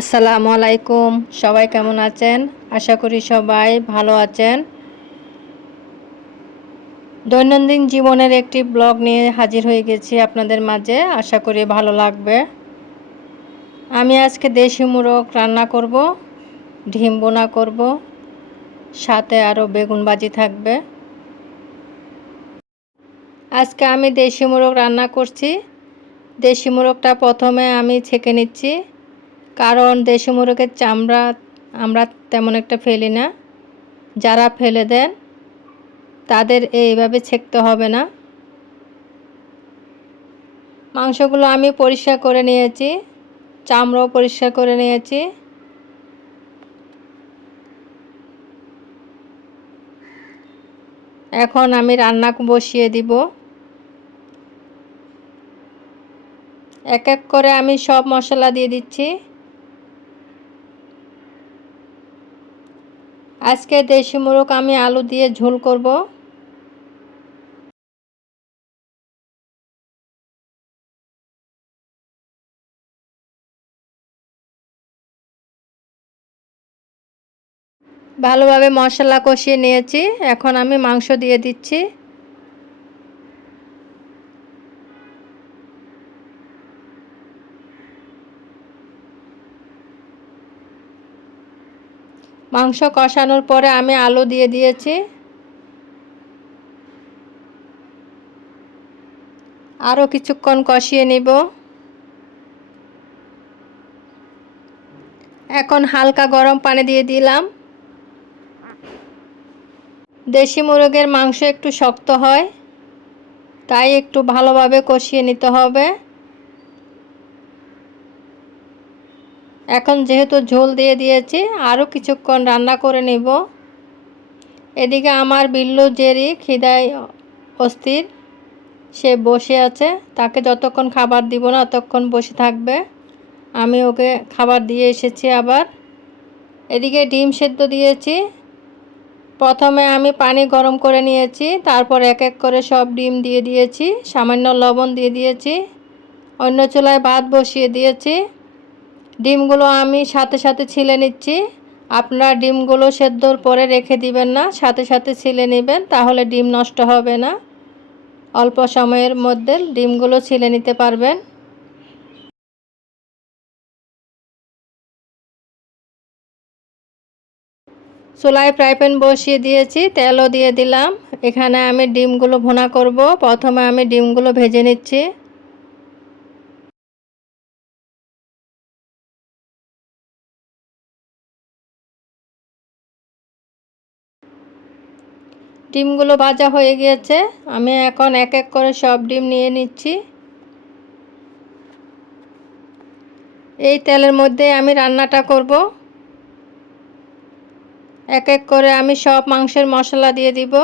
আসসালামু আলাইকুম। সবাই কেমন আছেন? আশা করি সবাই ভালো আছেন। দৈনন্দিন জীবনের একটি ব্লগ নিয়ে হাজির হয়ে গেছি আপনাদের মাঝে। আশা করি ভালো লাগবে। আমি আজকে দেশি মোরগ রান্না করব, ডিম বোনা করব, সাথে আরও বেগুন ভাজি থাকবে। আজকে আমি দেশি মোরগ রান্না করছি। দেশি মোরগটা প্রথমে আমি ছেঁকে নিচ্ছি, কারণ দেশি মোরগের চামড়া আমরা তেমন একটা ফেলি না। যারা ফেলে দেন তাদের এইভাবে ছেঁকতে হবে না। মাংসগুলো আমি পরিষ্কার করে নিয়েছি, চামড়াও পরিষ্কার করে নিয়েছি। এখন আমি রান্না বসিয়ে দিব। এক এক করে আমি সব মশলা দিয়ে দিচ্ছি। আজকে দেশি মোরগ আমি আলু দিয়ে ঝোল করব। ভালোভাবে মশলা কষিয়ে নিয়েছি। এখন আমি মাংস দিয়ে দিচ্ছি। মাংস কষানোর পরে আমি আলু দিয়ে দিয়েছি। আরও কিছুক্ষণ কষিয়ে নিব। এখন হালকা গরম পানি দিয়ে দিলাম। দেশি মুরগের মাংস একটু শক্ত হয়, তাই একটু ভালোভাবে কষিয়ে নিতে হবে। এখন যেহেতু ঝোল দিয়ে দিয়েছি, আরও কিছুক্ষণ রান্না করে নেব। এদিকে আমার বিল্লু জেরি খিদায় অস্থির, সে বসে আছে। তাকে যতক্ষণ খাবার দিব না ততক্ষণ বসে থাকবে। আমি ওকে খাবার দিয়ে এসেছি আবার। এদিকে ডিম সেদ্ধ দিয়েছি। প্রথমে আমি পানি গরম করে নিয়েছি, তারপর এক এক করে সব ডিম দিয়ে দিয়েছি, সামান্য লবণ দিয়ে দিয়েছি। অন্য চুলায় ভাত বসিয়ে দিয়েছি। ডিমগুলো আমি সাথে সাথে ছিলে নিচ্ছি। আপনারা ডিমগুলো সেদ্ধর পরে রেখে দিবেন না, সাথে সাথে ছিলে নেবেন, তাহলে ডিম নষ্ট হবে না। অল্প সময়ের মধ্যে ডিমগুলো ছিলে নিতে পারবেন। চুলায় ফ্রাই প্যান বসিয়ে দিয়েছি, তেলও দিয়ে দিলাম। এখানে আমি ডিমগুলো ভুনা করব। প্রথমে আমি ডিমগুলো ভেজে নিচ্ছি। ডিমগুলো ভাজা হয়ে গিয়েছে। আমি এখন এক এক করে সব ডিম নিয়ে নিচ্ছি। এই তেলের মধ্যে আমি রান্নাটা করব। এক এক করে আমি সব মাংসের মশলা দিয়ে দিব।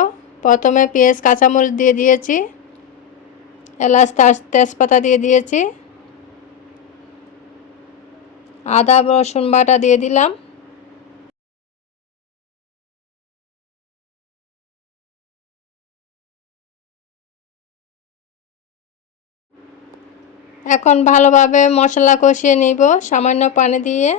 প্রথমে পেঁয়াজ কাঁচামরিচ দিয়ে দিয়েছি, এলাচ তেজপাতা দিয়ে দিয়েছি, আদা রসুন বাটা দিয়ে দিলাম। এখন ভালোভাবে মশলা কষিয়ে নিব সামান্য পানি দিয়ে।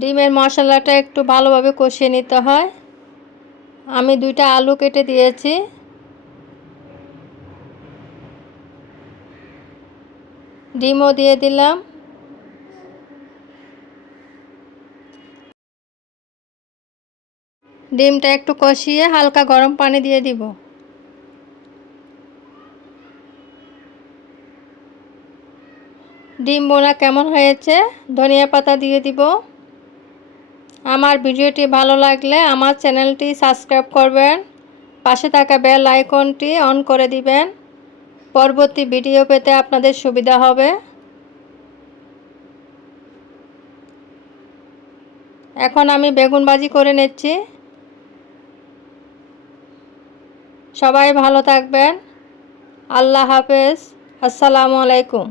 ডিমের মশলাটা একটু ভালোভাবে কষিয়ে নিতে হয়। আমি 2টা আলু কেটে দিয়েছি। ডিমও দিয়ে দিলাম। ডিমটা একটু কষিয়ে হালকা গরম পানি দিয়ে দিব। ডিম বোনা কেমন হয়েছে? ধনিয়া পাতা দিয়ে দিব। আমার ভিডিওটি ভালো লাগলে আমার চ্যানেলটি সাবস্ক্রাইব করবেন, পাশে থাকা বেল আইকনটি অন করে দিবেন। পরবর্তী ভিডিও পেতে আপনাদের সুবিধা হবে। এখন আমি বেগুন ভাজি করে নিচ্ছি। সবাই ভালো থাকবেন। আল্লাহ হাফেজ। আসসালামু আলাইকুম।